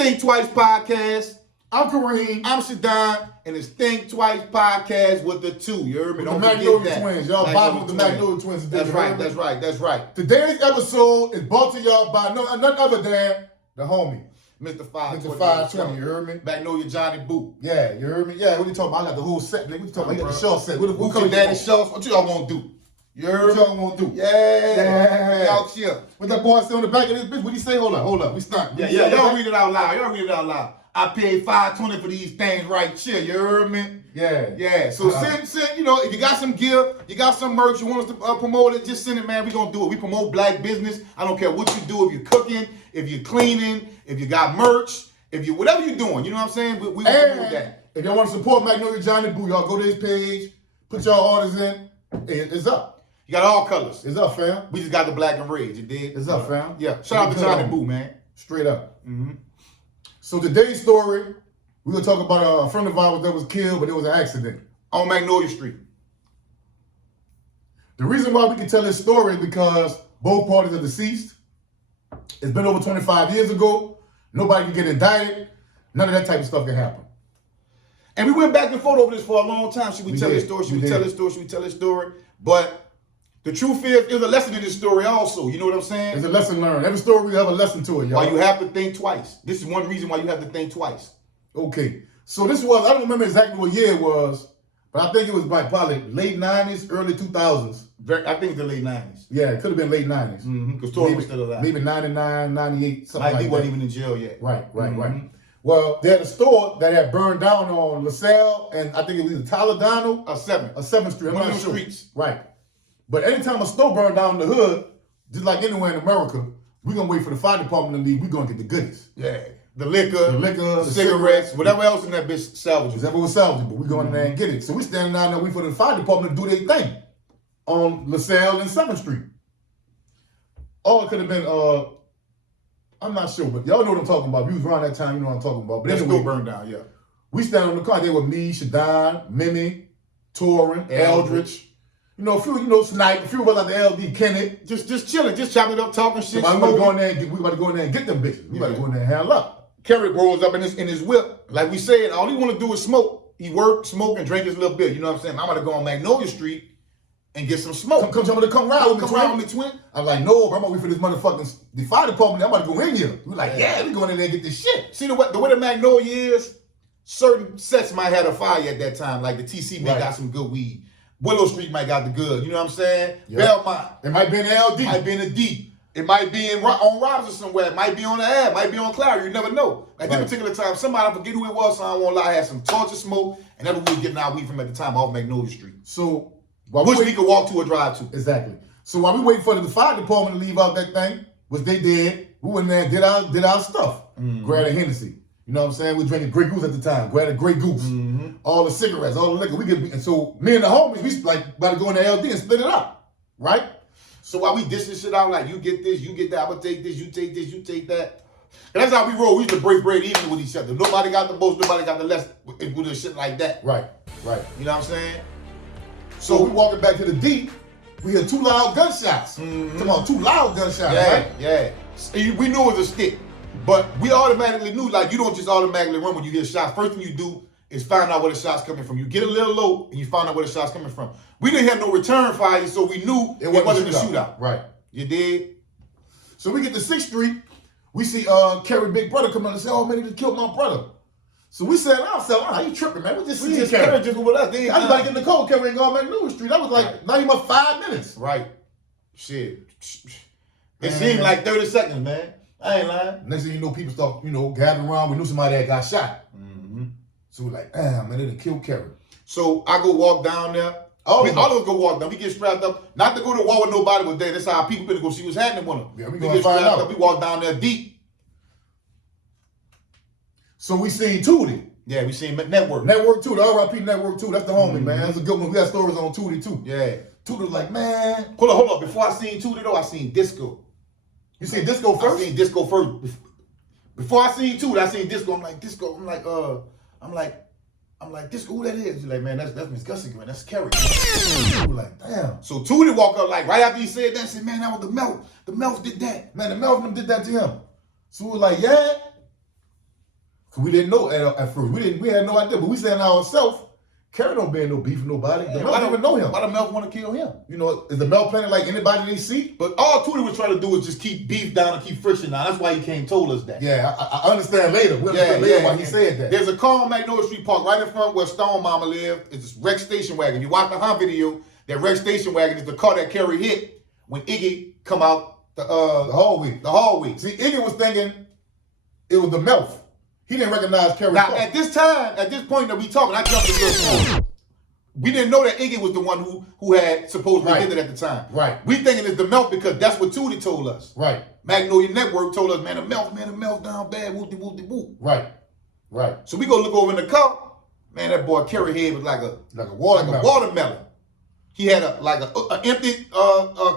Think Twice Podcast. I'm Kareem. I'm Shaddon. And it's Think Twice Podcast with the two. You heard me? Don't forget Magnolia that. Twins. Y'all vibing with the Magnolia Twins today. That's right. Today's episode is brought to y'all by none other than the homie. Mr. 520. Mr. 520, you heard me? Magnolia Johnny Boo. Yeah, you heard me? Yeah, what you talking about? I got the whole set, nigga. What you talking about? I got the short set. What color daddy shorts? What y'all want to do? You heard me? What y'all want to do? Yeah. Out here. What that boy say on the back of this bitch? What he say? Hold up. We start. Yeah. Y'all read it out loud. I paid $520 for these things right here. You heard me? Yeah. So send, if you got some gear, you got some merch, you want us to promote it, just send it, man. We gonna do it. We promote black business. I don't care what you do. If you're cooking, if you're cleaning, if you got merch, if you whatever you're doing, you know what I'm saying? We promote that. If y'all want to support Magnolia Johnny Boo, y'all go to his page, put y'all orders in. It's up. You got all colors. It's up, fam. We just got the black and red. You dig? It's up, fam. Yeah. Shout out to Johnny Boo, man. Straight up. So today's story, we're going to talk about a friend of ours that was killed, but it was an accident. On Magnolia Street. The reason why we can tell this story is because both parties are deceased. It's been over 25 years ago. Nobody can get indicted. None of that type of stuff can happen. And we went back and forth over this for a long time. Should we tell this story? Should we tell this story? But the truth is, there's a lesson in this story also. You know what I'm saying? There's a lesson learned. Every story we have a lesson to it, y'all. Why you have to think twice. This is one reason why you have to think twice. Okay. So this was, I don't remember exactly what year it was, but I think it was like probably late 90s, early 2000s. I think the late 90s. Yeah, it could have been late 90s. Because Tori was still alive. Maybe 99, 98, something like that. He wasn't even in jail yet. Right. Well, they had a store that had burned down on LaSalle, and I think it was either Toledano or 7th Street. One of those streets. Right. But anytime a store burned down in the hood, just like anywhere in America, we're going to wait for the fire department to leave. We're going to get the goodies. Yeah. The liquor, the cigarettes, whatever else in that bitch salvageable. Whatever was salvageable, we go in there and get it. So we standing down there waiting for the fire department to do their thing on LaSalle and 7th Street. Or it could have been, I'm not sure, but y'all know what I'm talking about. If you was around that time, you know what I'm talking about. But that anyway, store burned down, yeah. We standing on the car. They were me, Shaddon, Mimi, Torin, Eldridge. A few, Snipe, a few of us like the LD, Kenneth. Just chilling, just chopping it up, talking shit. So we about to go in there and get them bitches. We about to go in there and handle up. Kerry rolls up in his whip. Like we said, all he want to do is smoke. He work, smoke, and drink his little bit. You know what I'm saying? I'm about to go on Magnolia Street and get some smoke. Come ride with me, twin. I'm like, no, bro, I'm gonna wait for this motherfucking the fire department. I'm about to go in here. We're like, yeah, we going in there and get this shit. See the way the Magnolia is, certain sets might have a fire at that time. Like the TC may got some good weed. Willow Street might got the good. You know what I'm saying? Yep. Belmont. It might be in the LD. It might be in the D. It might be on Robinson somewhere. It might be on the Ave. It might be on Cloud. You never know. At this particular time, somebody, I forget who it was, so I won't lie, had some torch of smoke, and that's what we were getting our weed from at the time off Magnolia Street. So, which we could walk to or drive to. Exactly. So while we waiting for the fire department to leave out that thing, which they did, we went there and did our stuff. Grabbed a Hennessy. You know what I'm saying? We were drinking Grey Goose at the time. Grabbed a Grey Goose. All the cigarettes, all the liquor. And so me and the homies, we like about to go in the LD and split it up. Right? So while we dish this shit out, like you get this, you get that, I'm gonna take this, you take this, you take that. And that's how we roll. We used to break bread even with each other. Nobody got the most, nobody got the less with a shit like that. Right. You know what I'm saying? So we walking back to the D, we hear 2 loud gunshots. Come on, 2 loud gunshots, right? Yeah. We knew it was a stick. But we automatically knew, like, you don't just automatically run when you hear shots. First thing you do is find out where the shot's coming from. You get a little low, and you find out where the shot's coming from. We didn't have no return fire, so we knew it wasn't a shootout. Right. You did? So we get to 6th Street. We see Kerry big brother come in and say, oh, man, he just killed my brother. So we said ourselves, oh, you tripping, man. We just see Kerry just with us. I was about to get in the cold, Kerry ain't going back to Magnolia Street. That was like not even 5 minutes. Right. Shit. It seemed like 30 seconds, man. I ain't lying. Next thing you know, people start, gathering around. We knew somebody that got shot. So we're like, damn, man, they done killed Kerry. So I go walk down there. All of us go walk down. We get strapped up. Not to go to the wall with nobody was there. That's how people better go see what's happening with them. Yeah, we get strapped up. We walk down there deep. So we seen Tootie. Yeah, we seen Network. Network 2, the RIP Network 2. That's the homie, man. That's a good one. We got stories on Tootie, too. Yeah. Tootie was like, man. Hold up. Before I seen Tootie, though, I seen Disco. You seen Disco first? I seen Disco first. Before I seen Tootie, I seen Disco. I'm like, Disco. I'm like, Disco, who that is? He's like, man, that's Miss Gussie, man. That's Kerry. We're like, damn. So Tootie walk up, like, right after he said that, said, man, that was the Melf. The Melf did that. Man, the Melf did that to him. So we were like, yeah. Cause we didn't know at first. We had no idea, but we said ourselves, Kerry don't be in no beef with nobody. The Mel don't even know him. Why the Mel want to kill him? You know, is the Mel planning like anybody they see? But all Tootie was trying to do was just keep beef down and keep friction down. That's why he came and told us that. Yeah, I understand later. We'll understand later why he said that. There's a car on Magnolia Street Park right in front where Stone Mama lived. It's a wreck station wagon. You watch the Hunt video, that wreck station wagon is the car that Kerry hit when Iggy come out the hallway. The hallway. See, Iggy was thinking it was the Melf. He didn't recognize Kerry. Now, at this point that we talking, I jumped a little forward. We didn't know that Iggy was the one who had supposedly did it at the time. Right. We thinking it's the Melt because that's what Tootie told us. Right. Magnolia Network told us, man, the Melt down bad, whoop-de-whoop-de-whoop. Right. Right. So we go look over in the car. Man, that boy Kerry head was like a watermelon. He had a empty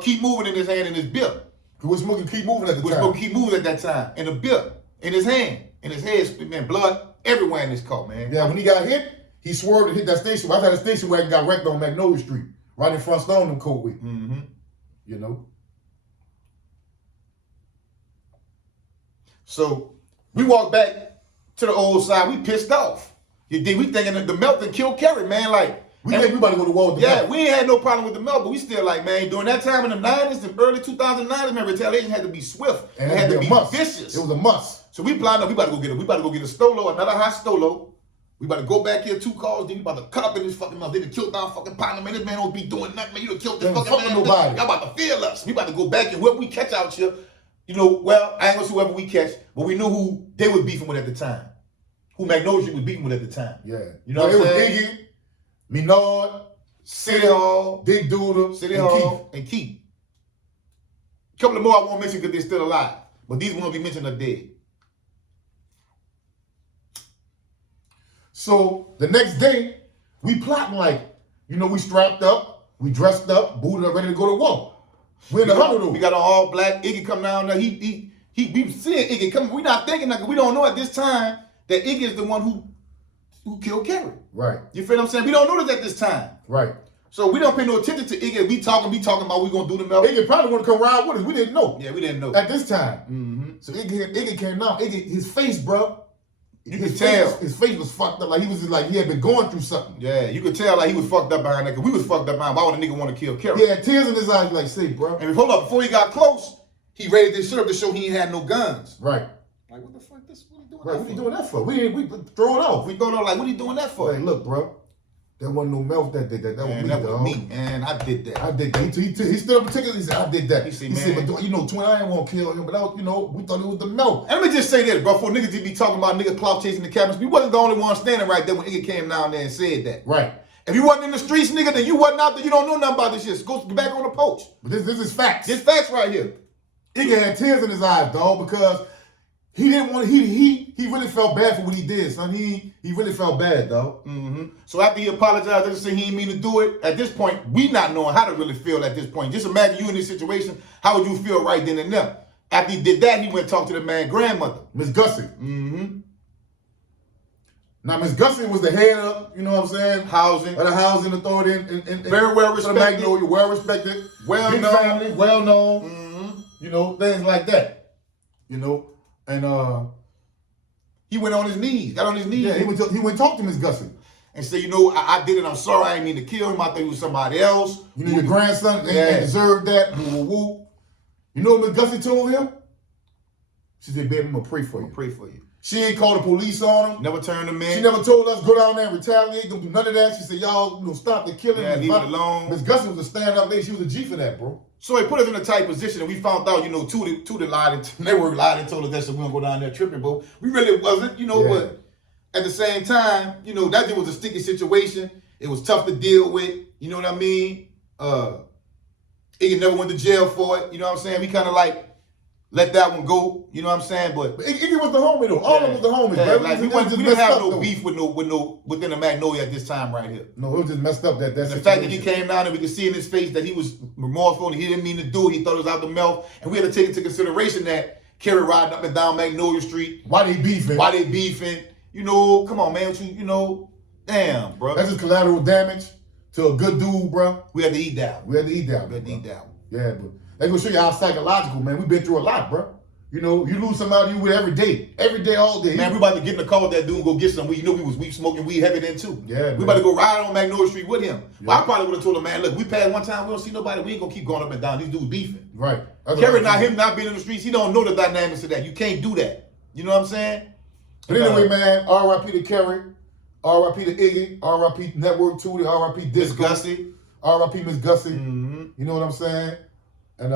keep moving in his hand in his beer. He was smoking keep moving at the time. Smoking keep moving at that time. And a beer in his hand. In his head, man, blood everywhere in this car, man. Yeah, when he got hit, he swerved and hit that station. I thought the station wagon got wrecked on Magnolia Street, right in front of Stone and Cold Week. Mm-hmm. You know? So we walked back to the old side. We pissed off. We thinking that the Melt killed Kerry, man. Like, we think we about to go to war with the Melt. We ain't had no problem with the Melt, but we still like, man, during that time in the 90s, the early 2009s, man, retaliation had to be swift. And it had to be must. vicious. It was a must. So we planned on, we about to go get it. We about to go get a Stolo, another hot Stolo. We about to go back here, 2 calls, then we about to cut up in this fucking mouth. They done killed our fucking partner, man. This man don't be doing nothing, man. You done killed this fucking man. Nobody. Y'all about to feel us. We about to go back and whoever we catch out here, you know, well, I ain't gonna say whoever we catch, but we knew who they was beefing with at the time. Who Magnolia was beefing with at the time. Yeah. You know what I'm saying? It was Iggy, Minard, City Hall, Big Doodle, City Hall, and Keith. A couple of more I won't mention because they're still alive. But these ones we mentioned are dead. So the next day, we plotting like, you know, we strapped up, we dressed up, booted up, ready to go to war. We in the huddle. We got on all black. Iggy come down there. We seeing Iggy come. We not thinking like we don't know at this time that Iggy is the one who killed Kerry. Right. You feel what I'm saying? We don't know this at this time. Right. So we don't pay no attention to Iggy. We talking about we gonna do the Melt. Iggy probably want to come ride with us. We didn't know. Yeah, we didn't know at this time. Mm-hmm. So Iggy came down. Iggy, his face, bro. You could tell. His face was fucked up. Like he was just like he had been going through something. Yeah, you could tell like he was fucked up behind that. Cause we was fucked up behind. Why would a nigga want to kill Kerry? He had tears in his eyes. Like, say, bro. And hold up, before he got close, he raised his shirt up to show he ain't had no guns. Right. Like what the fuck? What he doing? Right. What he doing that for? We throw it off. We throw it off. Like what he doing that for? Like, look, bro. There wasn't no Melf that did that. That was me, man. I did that. I did that. He stood up particularly. He said, I did that. He said, but you know, twin, I ain't want to kill him, but we thought it was the Melf. And let me just say this, bro. For niggas to be talking about niggas clout chasing the cabins, we wasn't the only one standing right there when Iggy came down there and said that. Right. If you wasn't in the streets, nigga, then you wasn't out there. You don't know nothing about this shit. So go back on the poach. But this is facts. This facts right here. Iggy had tears in his eyes, dog, because he didn't want. He really felt bad for what he did, son. He really felt bad, dog. Mm-hmm. So after he apologized and said he didn't mean to do it, at this point, we not knowing how to really feel at this point. Just imagine you in this situation. How would you feel right then and there? After he did that, he went and talked to the man's grandmother, Miss Gussie. Mm-hmm. Now, Miss Gussie was the head of, you know what I'm saying, housing, of the housing authority, and very well respected, Magnolia, well respected, well big known, family, well known, mm-hmm. You know, things like that, you know. And he went on his knees, got on his knees. Yeah, he went talk to Miss Gussie and said, you know, I did it. I'm sorry. I didn't mean to kill him. I thought he was somebody else. You know, your grandson, they deserved that. Woo, woo, woo. You know what Miss Gussie told him? She said, baby, I'm going to pray for you. Pray for you. She ain't called the police on him. Never turned him in. She never told us go down there and retaliate. Don't do none of that. She said, y'all stop the killing. Yeah, leave it alone. Miss Gussie was a stand-up lady. She was a G for that, bro. So he put us in a tight position, and we found out, you know, Tootie lied and network lied and told us that, so we don't go down there tripping, but we really wasn't, you know, but at the same time, you know, that was a sticky situation. It was tough to deal with, you know what I mean? Iggy never went to jail for it, you know what I'm saying? We kind of like let that one go, you know what I'm saying? But Iggy was the homie though. All of them was the homies. Yeah, like, we didn't have no beef within the Magnolia at this time right here. No, it was just messed up that the fact that he came down and we could see in his face that he was remorseful and he didn't mean to do it. He thought it was out the mouth, and we had to take into consideration that Kerry riding up and down Magnolia Street. Why they beefing? You know, come on, man. You know, damn, bro. That's just collateral damage to a good dude, bro. We had to eat down. Yeah, but they gonna show you how psychological, man. We've been through a lot, bro. You know, you lose somebody you with every day, all day. Man, we about to get in the car with that dude and go get some weed. You know we was weed smoking weed heavy then too. Yeah, we man. about to go ride on Magnolia Street with him. Yeah. Well, I probably would have told him, man, look, we passed one time, we don't see nobody, we ain't gonna keep going up and down. These dudes beefing. Right. Kerry, now him not being in the streets, he don't know the dynamics of that. You can't do that. You know what I'm saying? But anyway, man, R.I.P. to Kerry, R.I.P. to Iggy, R.I.P. Network 2, the R.I.P. Disco, Gusty. R.I.P. Miss Gussie. Mm-hmm. You know what I'm saying? And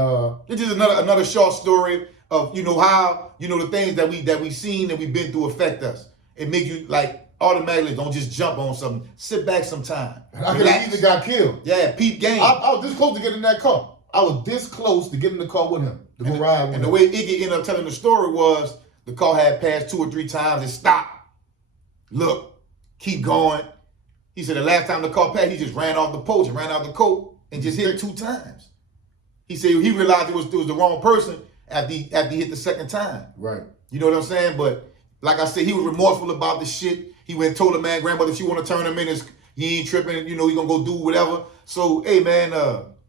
It's just another short story of how the things that we seen and we've been through affect us. It makes you like automatically don't just jump on something. Sit back sometime. I could have easily got killed. Yeah, peep game. I was this close to getting in that car. I was this close to getting in the car with him to go ride with him. And the way Iggy ended up telling the story was the car had passed 2 or 3 times and stopped. Look, keep going. He said the last time the car passed, he just ran off the post and ran out the coat and just hit it 2 times. He said he realized it was the wrong person after he hit the second time. Right. You know what I'm saying? But like I said, he was remorseful about the shit. He went and told the man, grandmother, if you want to turn him in, he ain't tripping, he gonna go do whatever. So, hey man,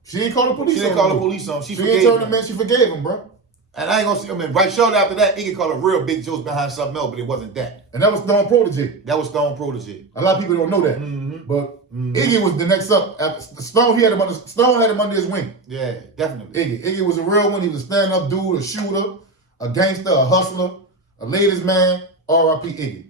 she ain't call the police. She didn't call the police on him. She ain't turned him in, she forgave him, bro. And I ain't gonna see, right shortly after that, Iggy called a real big jokes behind something else, but it wasn't that. And that was Stone Protege. That was Stone Protege. A lot of people don't know that. Mm-hmm. But Iggy was the next up. Stone had him under his wing. Yeah, definitely. Iggy was a real one. He was a stand-up dude, a shooter, a gangster, a hustler, a ladies' man. R.I.P. Iggy.